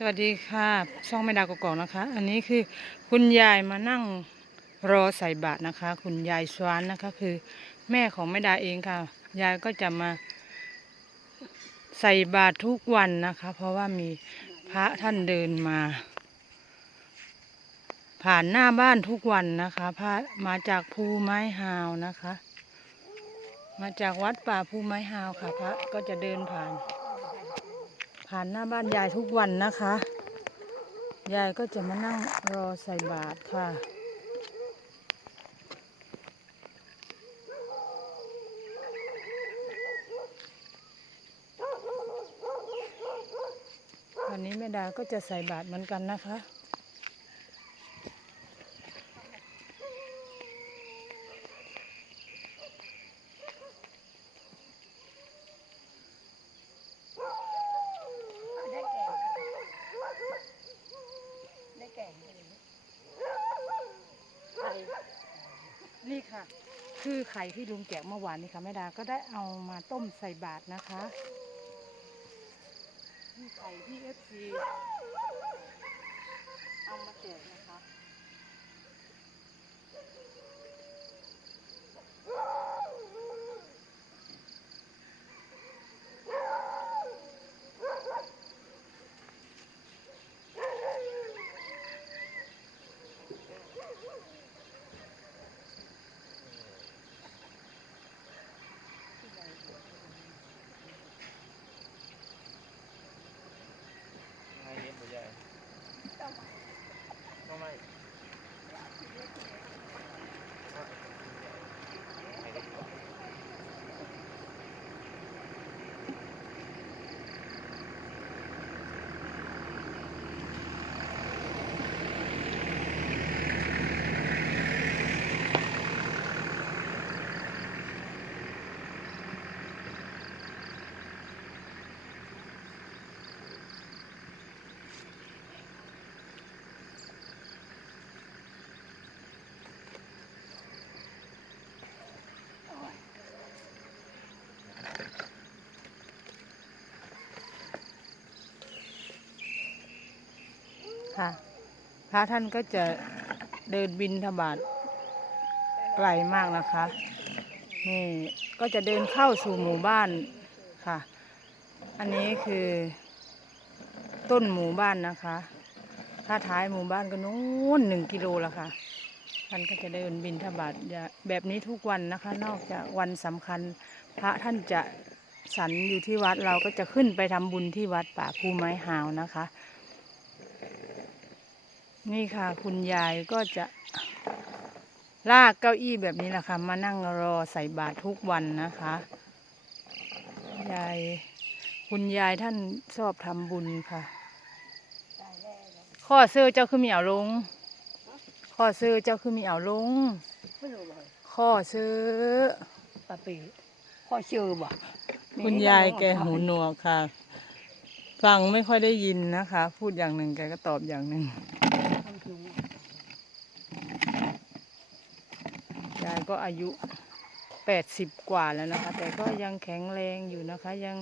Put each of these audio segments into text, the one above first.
สวัสดีค่ะช่องไม่ดาวกกอกนะคะ อันนี้คือคุณยายมานั่งรอใส่บาตรนะคะ คุณยายสวานนะคะ คือแม่ของแม่ดาเองค่ะ ยายก็จะมาใส่บาตรทุกวันนะคะ เพราะว่ามีพระท่านเดินมา ผ่านหน้าบ้านทุกวันนะคะ พระมาจากภูไม้ฮาวนะคะ มาจากวัดป่าภูไม้ฮาวค่ะ พระก็จะเดินผ่าน ผ่านหน้าบ้านยายทุกวันนะคะ ยายก็จะมานั่งรอใส่บาตรค่ะ วันนี้แม่ดาก็จะใส่บาตรเหมือนกันนะคะ ได้แก่ได้แก่ไข่ นี่ ค่ะ คือไข่ที่ลุงแจกเมื่อวานนี้ค่ะแม่ดาก็ได้เอามาต้มใส่บาตรนะคะนี่ไข่ที่เอฟซีเอามาแจกนะคะ ให้เลี้ยงบ่ใหญ่น้องไม่ให้ได้ดีกว่า ค่ะ พระท่านก็จะเดินบินทบาทไกลมากนะคะ นี่ก็จะเดินเข้าสู่หมู่บ้านค่ะ อันนี้คือต้นหมู่บ้านนะคะ ถ้าท้ายหมู่บ้านก็นู้นหนึ่งกิโลล้วค่ะ ท่านก็จะเดินบินทบาทแบบนี้ทุกวันนะคะ นอกจากวันสำคัญ พระท่านจะสันอยู่ที่วัดเราก็จะขึ้นไปทำบุญที่วัดป่าภูไม้หาวนะคะ นี่ค่ะ คุณยายก็จะลากเก้าอี้แบบนี้แหละค่ะ มานั่งรอใส่บาตรทุกวันนะคะ ยาย คุณยายท่านชอบทำบุญค่ะตายแล้วข้อซื้อเจ้าคือมีเอาลง ข้อซื้อเจ้าคือมีเอาลงไม่รู้เลยข้อซื้อปะปีพ่อชื่อบ่คุณยายแกหูหนวกค่ะ ฟังไม่ค่อยได้ยินนะคะ พูดอย่างหนึ่งแกก็ตอบอย่างหนึ่ง ยาย ก็อายุแปดสิบกว่าแล้วนะคะ แต่ก็ยังแข็งแรงอยู่นะคะ ยัง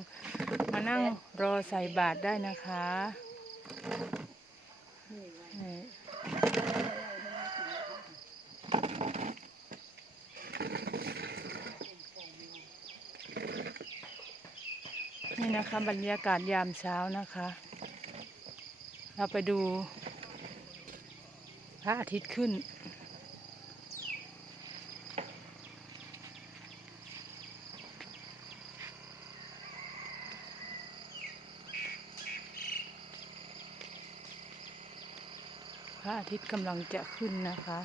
มานั่งรอใส่บาตรได้นะคะนี่นะคะบรรยากาศยามเช้านะคะ เราไปดูพระอาทิตย์ขึ้น ระอาทิตย์กำลังจะขึ้นนะคะ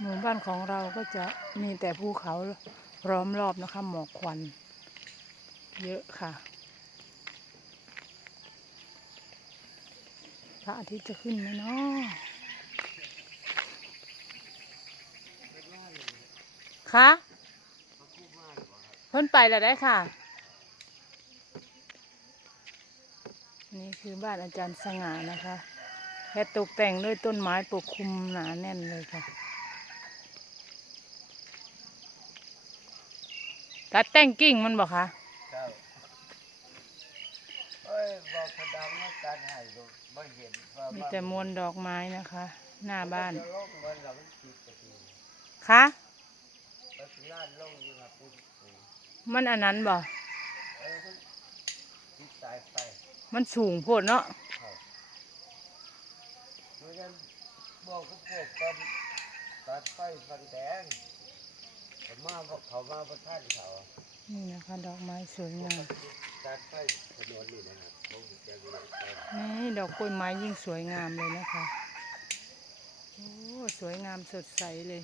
หมู่บ้านของเราก็จะมีแต่ภูเขาล้อมรอบนะคะ หมอกควัน เยอะค่ะ พระอาทิตย์จะขึ้นไหมเนาะ คะเพิ่นไปแล้วได้ค่ะ นี่คือบ้านอาจารย์สง่านะคะและตกแต่งด้วยต้นไม้ปกคลุมหนาแน่นเลยค่ะ ตัดแต่งกิ่งมันบอกคะครับเอ้ยบอกพดังว่าการให้ดูไม่เห็นว่ามีมันแต่มวลดอกไม้นะคะ หน้าบ้านจะลงวันหลังสิบนาทีคะ ปัสลาดลงอยังไงปุ๊บปุ๊บมันอันนั้นบ่เอ้ยมันติดสายไฟมันสูงโพดเนาะครับเพราะฉะนั้นบอกกับพวกกันตัดไฟฟันแดงเขามาบอกเขามาประท่านเขานี่นะคะดอกไม้สวยงามตัดไฟถนนนี่นะครับผมจะดูไปนี่ดอกกล้วยไม้ยิ่งสวยงามเลยนะคะโอ้สวยงามสดใสเลย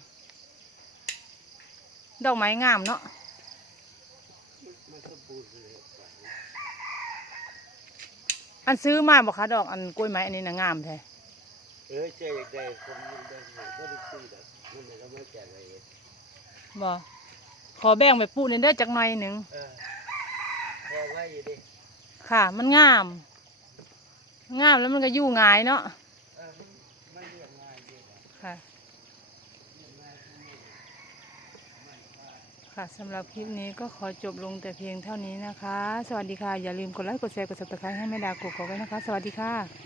ดอกไม้งามเนาะมันสมบูรณ์เลยอันซื้อมาบอกคะดอกอันกล้วยไม้อันนี้นะงามแท้เออเจ๊อยากได้คนมันได้หาก็ได้ซื้อแบบมันก็ไม่แจกอะไรเองบ่ขอแบ่งไปปลูกในเด้อจักหน่อยหนึ่งเออพอไว้อยู่ดิค่ะ มันงาม งามแล้วมันก็อยู่ง่ายเนาะเออมันเรียกง่ายดีกว่าค่ะ ค่ะสำหรับคลิปนี้ก็ขอจบลงแต่เพียงเท่านี้นะคะ สวัสดีค่ะ อย่าลืมกดไลค์กดแชร์กด subscribe ให้แม่ดากกอกไว้นะคะ สวัสดีค่ะ